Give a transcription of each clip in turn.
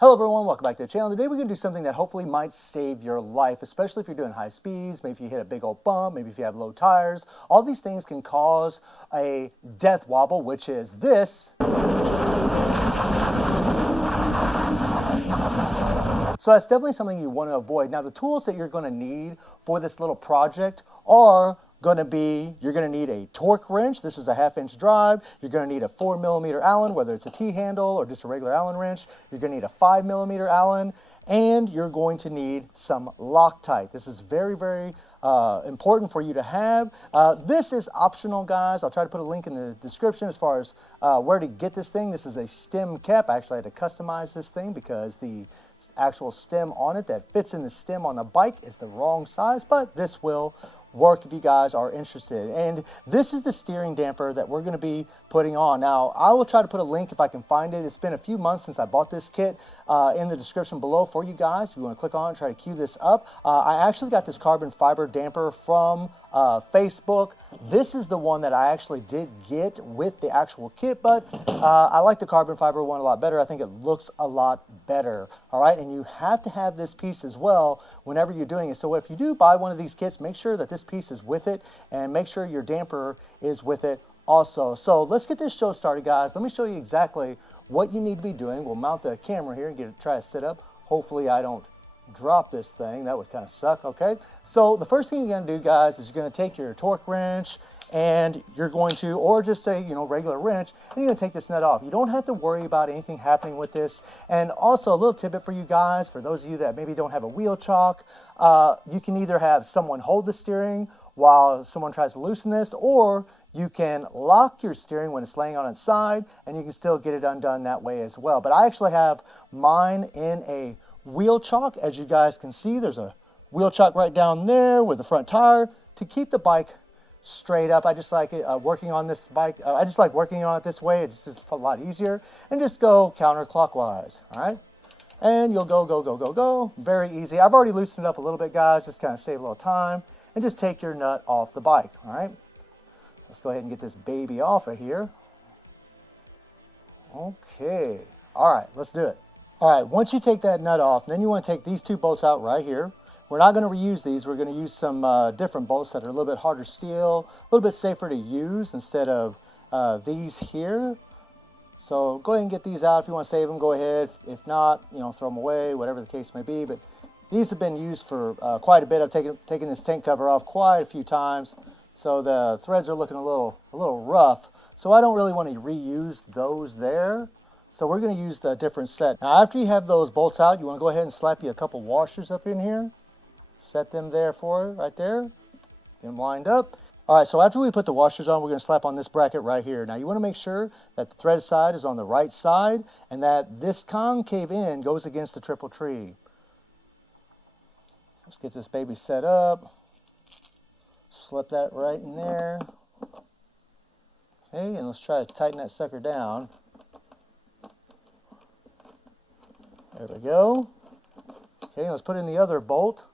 Hello everyone, welcome back to the channel. Today we're going to do something that hopefully might save your life, especially if you're doing high speeds, maybe if you hit a big old bump, maybe if you have low tires. All these things can cause a death wobble, which is this. So that's definitely something you want to avoid. Now the tools that you're going to need for this little project are going to be, you're going to need a torque wrench. This is a 1/2-inch drive. You're going to need a 4mm Allen, whether it's a T-handle or just a regular Allen wrench. You're going to need a 5mm Allen, and you're going to need some Loctite. This is very, very important for you to have. This is optional, guys. I'll try to put a link in the description as far as where to get this thing. This is a stem cap. I actually had to customize this thing because the actual stem on it that fits in the stem on the bike is the wrong size, but this will work if you guys are interested. And this is the steering damper that we're going to be putting on. Now I will try to put a link if I can find it. It's been a few months since I bought this kit, in the description below for you guys if you want to click on it and try to cue this up. I actually got this carbon fiber damper from Facebook. This is the one that I actually did get with the actual kit, but I like the carbon fiber one a lot better. I think it looks a lot better. All right, and you have to have this piece as well whenever you're doing it. So if you do buy one of these kits, make sure that this piece is with it and make sure your damper is with it also. So let's get this show started, guys. Let me show you exactly what you need to be doing. We'll mount the camera here and try to sit up. Hopefully I don't drop this thing. That would kind of suck. Okay, so the first thing you're going to do, guys, is you're going to take your torque wrench and you're going to, or just a regular wrench, and you're going to take this nut off. You don't have to worry about anything happening with this. And also a little tidbit for you guys, for those of you that maybe don't have a wheel chock, you can either have someone hold the steering while someone tries to loosen this, or you can lock your steering when it's laying on its side and you can still get it undone that way as well. But I actually have mine in a wheel chock. As you guys can see, there's a wheel chock right down there with the front tire to keep the bike straight up. I just like it, working on this bike. I just like working on it this way. It's just a lot easier. And just go counterclockwise. All right, and you'll go. Very easy. I've already loosened it up a little bit, guys. Just kind of save a little time, and just take your nut off the bike. All right, let's go ahead and get this baby off of here. Okay. All right, let's do it. All right, once you take that nut off, then you want to take these two bolts out right here. We're not going to reuse these. We're going to use some different bolts that are a little bit harder steel, a little bit safer to use instead of these here. So go ahead and get these out. If you want to save them, go ahead. If not, throw them away, whatever the case may be. But these have been used for quite a bit. I've taken this tank cover off quite a few times, so the threads are looking a little rough. So I don't really want to reuse those there. So we're going to use the different set. Now after you have those bolts out, you want to go ahead and slap you a couple washers up in here. Set them there right there. Get them lined up. All right, so after we put the washers on, we're going to slap on this bracket right here. Now you want to make sure that the thread side is on the right side and that this concave end goes against the triple tree. Let's get this baby set up. Slip that right in there. Okay, and let's try to tighten that sucker down. There we go. Okay, let's put in the other bolt.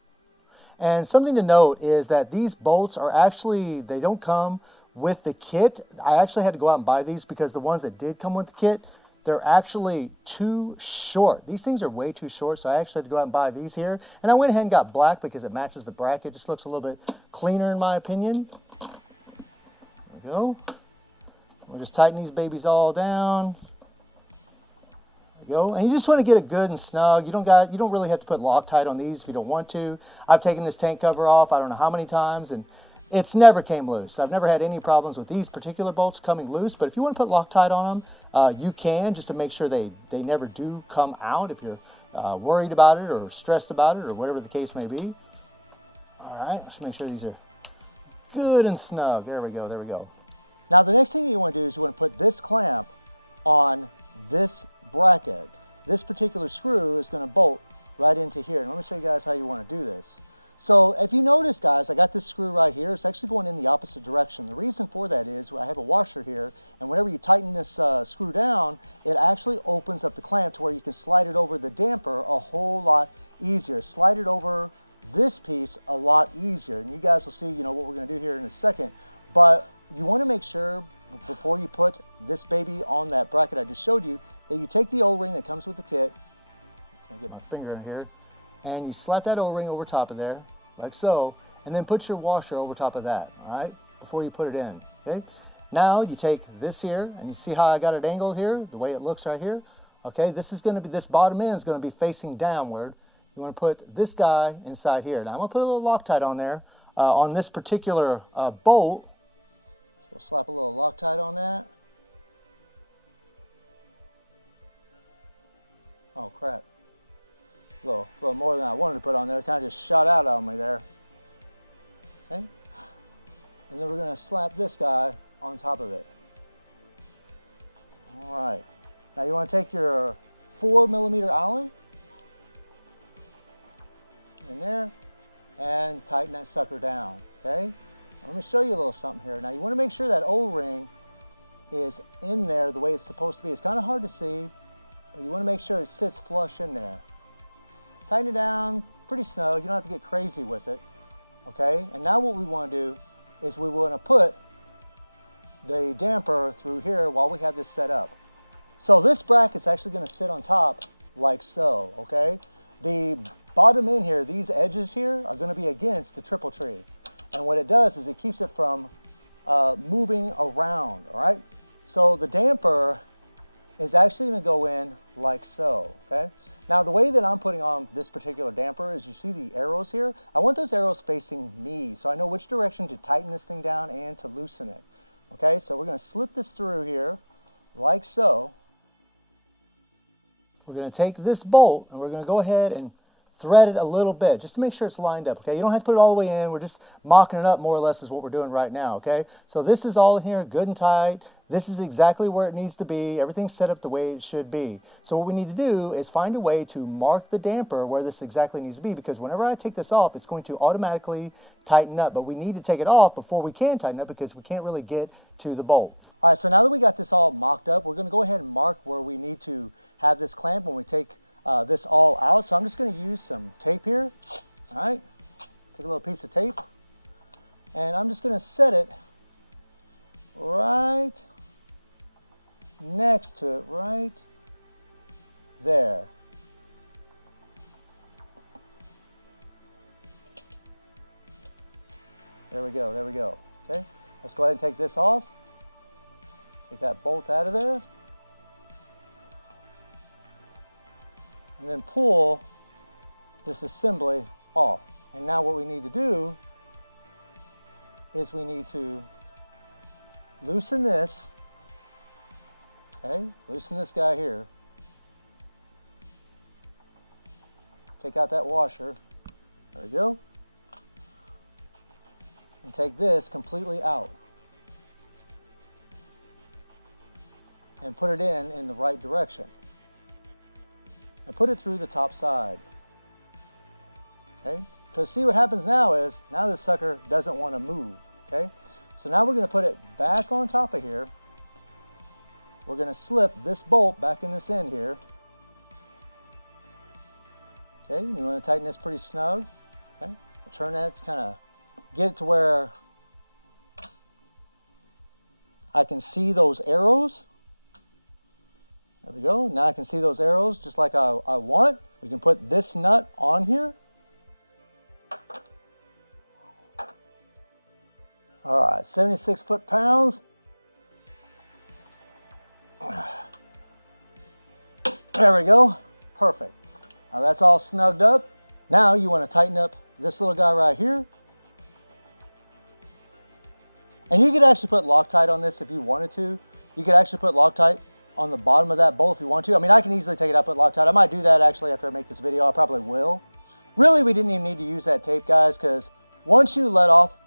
And something to note is that these bolts are actually, they don't come with the kit. I actually had to go out and buy these because the ones that did come with the kit, they're actually too short. These things are way too short, so I actually had to go out and buy these here. And I went ahead and got black because it matches the bracket. It just looks a little bit cleaner in my opinion. There we go. We'll just tighten these babies all down. Go. And you just want to get it good and snug. You don't really have to put Loctite on these if you don't want to. I've taken this tank cover off I don't know how many times and it's never came loose. I've never had any problems with these particular bolts coming loose, but if you want to put Loctite on them, you can, just to make sure they never do come out if you're worried about it or stressed about it or whatever the case may be. All right, let's make sure these are good and snug. There we go. Now the next thing you want to do is you want to put this clamp on this bracket. This particular screw is going to bolt right into here. And let me show you guys how you want to do this. So if you notice, guys, I got this screw right here. It's actually going in the opposite direction. The reason for that is I have a washer here, and whenever you tighten this screw down, it actually opens up the clamp to where you can slide it over the damper a whole lot easier. Slide it over this piece a lot easier. And you guys will see, what we're going to do here in a second. But you want to make sure before you put this baby on that bracket I just showed you, that you take the O-ring that comes with the kit Let me get my finger in here. And you slap that O-ring over top of there, like so, and then put your washer over top of that, all right, before you put it in, okay? Now you take this here, and you see how I got it angled here, the way it looks right here? Okay, this bottom end is gonna be facing downward. You wanna put this guy inside here. Now I'm gonna put a little Loctite on there, on this particular bolt. So we'll slap a little Loctite on that. Oh crap. A little more than I wanted to put on there. It kind of just shot out on me there. Okay. And then we're going to slap this guy on top of it. All right. Now you want to take your 4mm Allen in there and tighten that sucker down. Okay. Now let me show you a little something here. Now you want to make sure that O-ring is in there the way it's supposed to be. It's kind of hard to see, but you want to make sure it sits flush in there. Tighten it down pretty snug. You don't have to get crazy with it. Okay, and now what we want to do is we want to put the damper through here while we have this set up. So this bracket's actually going to sit on top like so, okay? The bottom end here, these edges here are going to be against the triple tree. And what it does is it keeps it from moving around, all right? So the damper is actually going to go in like so, okay? Now the way that I'm putting on this particular damper is you see the arrows here? I want those arrows facing me so I know which direction to tighten this thing down and to loosen it. Okay, so we're going to slip this through here like so. We're going to take this bolt and we're going to go ahead and thread it a little bit just to make sure it's lined up, okay? You don't have to put it all the way in. We're just mocking it up more or less is what we're doing right now, okay? So this is all in here good and tight. This is exactly where it needs to be. Everything's set up the way it should be. So what we need to do is find a way to mark the damper where this exactly needs to be, because whenever I take this off, it's going to automatically tighten up. But we need to take it off before we can tighten up because we can't really get to the bolt. All right, so now that we got this all mocked up, we're going to go ahead and mark where we need to have this clamp when we take this all out. So I'm just going to use some tape here. All right, take a little piece of tape, and I'm just going to set it right next to it, right there. There we go, there we go. Okay, let's go ahead and take this off. Take that bolt out of there. And then pull this assembly off. And now what we need to do is we need to loosen this. Okay, loosen this guy here. Take out that washer. There we go. And take this completely out. And put it in the right direction. And put it through the top side. Okay? Because see what happens now is, now this sucker doesn't want to move. Okay? So now we're going to put it back on top of here. We're going to slip this bolt back in this end here. Okay, you want to tighten this pretty snug. Okay, turn that, kind of get it to where I can see those arrows. There we go. Now I can see those arrows just like I want. We can put this nut on here. All right, 76 foot-pounds. There we go. Perfect. Now that's all snugged up. Now you want to tighten up this little guy right here. And you could actually put Loctite on this if you wanted to. You could actually put Loctite on the bottom of that bolt if you want to. I mean, I can easily take it out, put Loctite. I might do that actually after I make this video. I probably will. Really, we didn't even need to use that tape, guys, because once you let off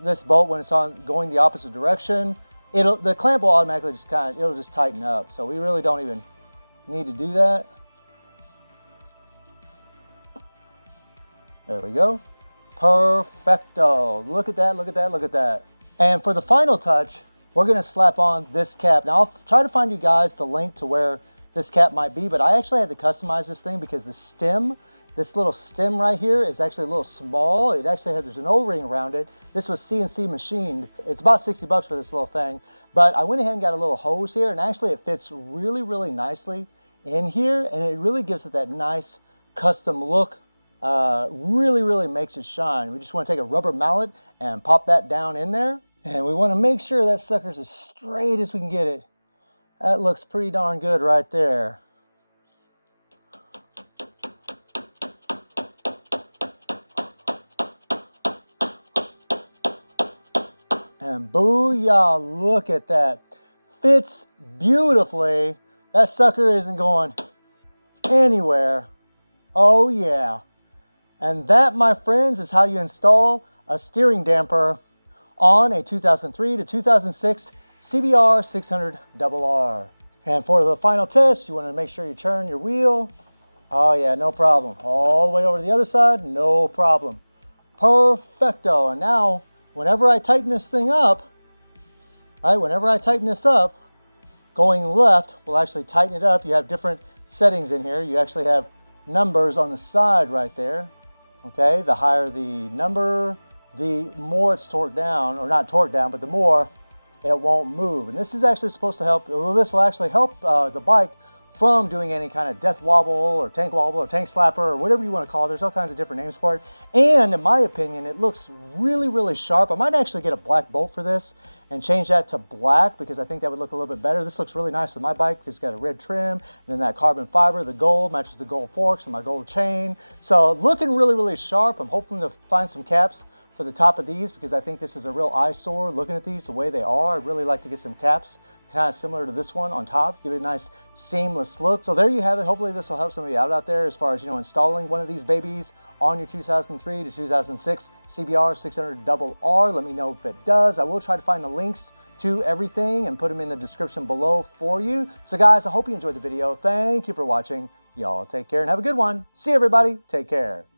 this bolt when it's on going the opposite direction, the clamp will automatically just it'll just tighten up. So we really don't even need to do that. There we go. Perfecto. Look at that, look at that, look at that. And for the final touch, we're going to slap on this cap. Now, I'll try to find you guys the link to where this cap might be, but I actually had to customize this thing because the stem, this little stem right here is actually a little small. It actually has, there's an O-ring around it. This was CNC machined. It's about 60 bucks for this little thing, but I went ahead and got a little hose here, and actually it fits really, really nicely in here, and it really gives it that nice custom look. Really makes it shine. We just want to take a rubber mallet and pop that down in there, and we want to make sure that sucker's as straight as we can get it. That looks pretty darn good right there. And booyah, look at that. Fits beautifully. That sucker isn't going anywhere. Oh yeah. And that, my friends, is how you install a steering damper on a 2003 to 2006 CBR600RR. And for the final test, you want to make sure you turn your wheel. Oh yeah, no problem. All the way over to the other side, no problem. Perfecto. And now, whenever I tighten this thing up, going left will actually tighten it up. You have different settings in here. You actually have numbers on the side right there. Okay, the higher the number, the more it's torqued down, or not torqued down, but the more it won't move. And this is actually supposed to help, well, this will actually help the bike from doing any kind of death wobble or tank slapper or whatever you want to call it. There's all kinds of different names for it. And in my opinion, it looks really sharp. I might actually get a black bolt for this and change that to black because I think that would look a little bit better. This looks really nice with my bike because it's got a red trim, and then that carbon fiber, the gold matches the gold forks and my gold chain. So looking really sharp. I'm hoping to find some caps for the top of these because I think this is a real eyesore looking at these the way they are. I'd really like to get some caps kind of similar to this one on top, give it a nice seamless look. So there you have it. Hopefully this will help somebody out there as far as, installing one of these babies on your 2003 to 2006 CBR600RR. Let me know if it does. I will try to find the links to everything and put them in the description below for you. So guys, I hope you enjoyed the video. Thank you for watching. Y'all take care and have a good one. See you everybody. Take care.